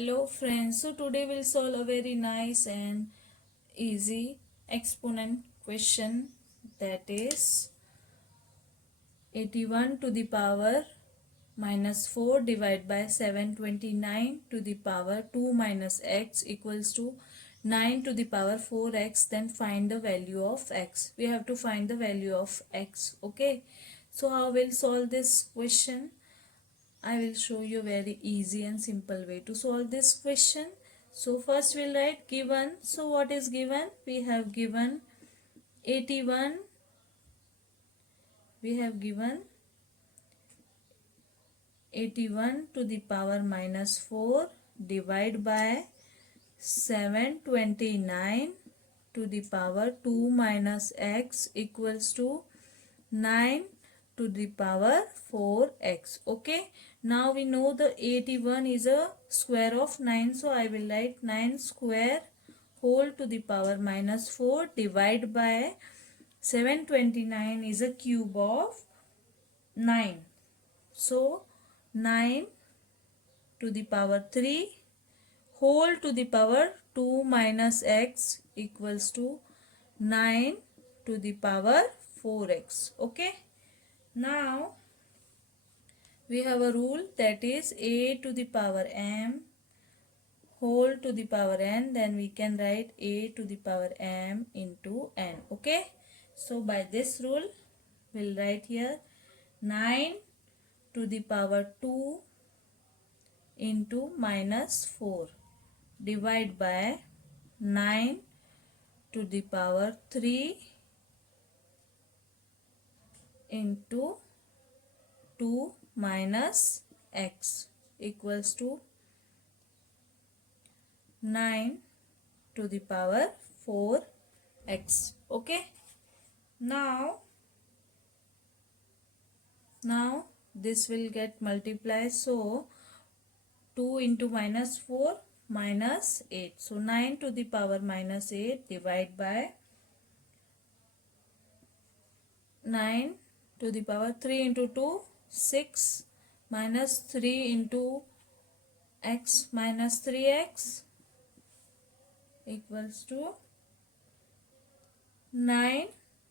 Hello friends, so today we'll solve a very nice and easy exponent question, that is 81 to the power minus 4 divided by 729 to the power 2 minus x equals to 9 to the power 4x. Then find the value of x. We have to find the value of x. Okay, so how we'll solve this question? I will show you very easy and simple way to solve this question. So first we'll write given. So what is given? We have given 81. We have given 81 to the power minus 4 divided by 729 to the power 2 minus x equals to 9 to the power 4x. Okay, now we know the 81 is a square of 9, so I will write 9 square whole to the power minus 4 divided by 729 is a cube of 9. So 9 to the power 3 whole to the power 2 minus x equals to 9 to the power 4x. Okay, now we have a rule, that is a to the power m whole to the power n. Then we can write a to the power m into n. Okay, so by this rule we'll write here 9 to the power 2 into minus 4 divided by 9 to the power 3 into 2 minus x equals to 9 to the power 4x. Okay, now this will get multiplied, so 2 into minus 4 minus 8, so 9 to the power minus 8 divided by 9 to the power 3 into 2 6 minus 3 into x minus 3x equals to 9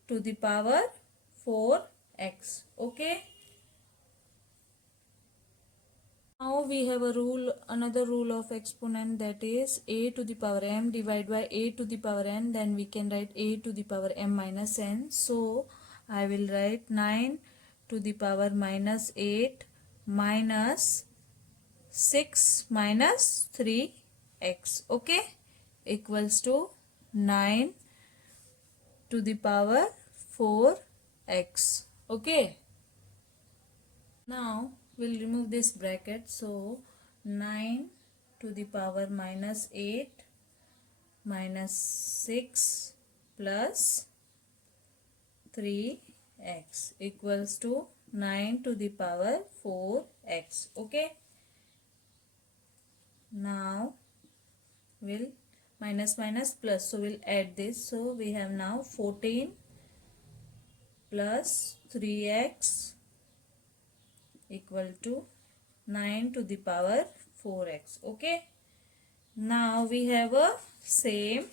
to the power 4x. Okay, now we have a rule, another rule of exponent, that is a to the power m divided by a to the power n. Then we can write a to the power m minus n. So I will write 9 to the power minus 8 minus 6 minus 3x. Okay, equals to 9 to the power 4x. Okay, now we'll remove this bracket, so 9 to the power minus 8 minus 6 plus 3x equals to 9 to the power 4x. Okay, now we'll minus minus plus, so we'll add this, so we have now 14 plus 3x equal to 9 to the power 4x. Okay, now we have a same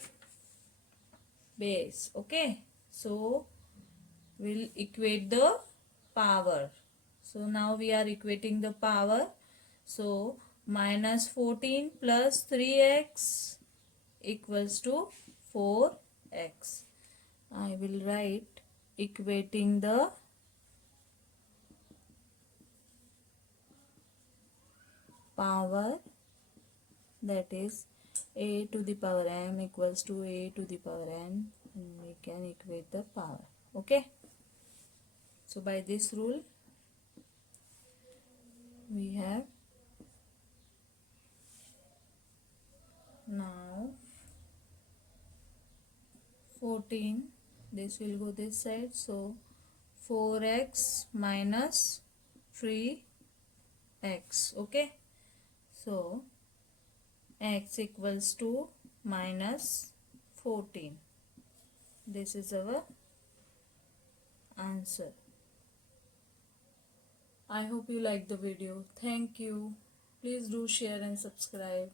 base. Okay, so we'll equate the power. So now we are equating the power, so minus 14 plus 3x equals to 4x. I will write equating the power, that is a to the power m equals to a to the power n, and we can equate the power. Okay, so by this rule we have now 14, this will go this side, so 4x minus 3x. Okay, so x equals to minus 14. This is our answer. I hope you like the video. Thank you. Please do share and subscribe.